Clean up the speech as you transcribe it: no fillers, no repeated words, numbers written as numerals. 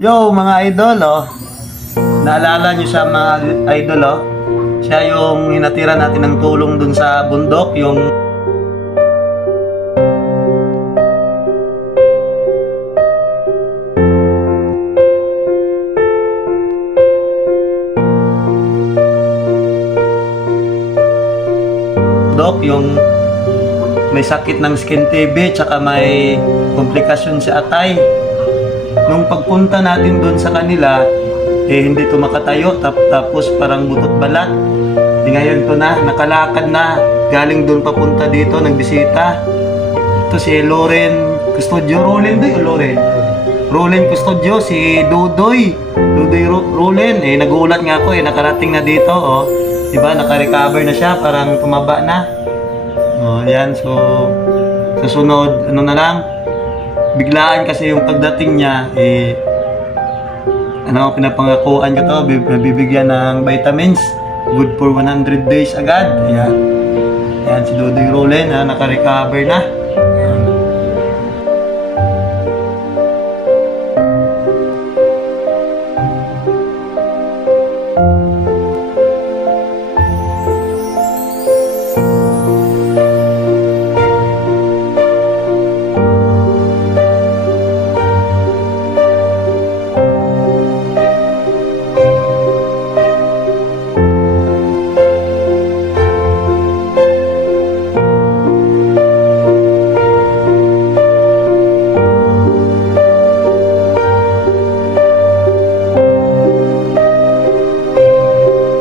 Yo mga idol, naalala nyo siya mga idol, siya yung hinatira natin ng tulong dun sa bundok, yung yung may sakit ng skin TB tsaka may komplikasyon si atay. Nung pagpunta natin doon sa kanila, hindi to makatayo, tapos parang butot balat. Ngayon to na, nakalakad na, galing doon papunta dito, nagbisita. Ito si Loren Custodio, Rolen Custodio, si Dudoy Rolen, nagulat nga ako, nakarating na dito, diba, naka-recover na siya, parang tumaba na. Yan, so sa sunod, biglaan kasi yung pagdating niya, pinapangakuan ko to, bibigyan ng vitamins, good for 100 days agad. Yan si Dudoy Rolen, naka-recover na.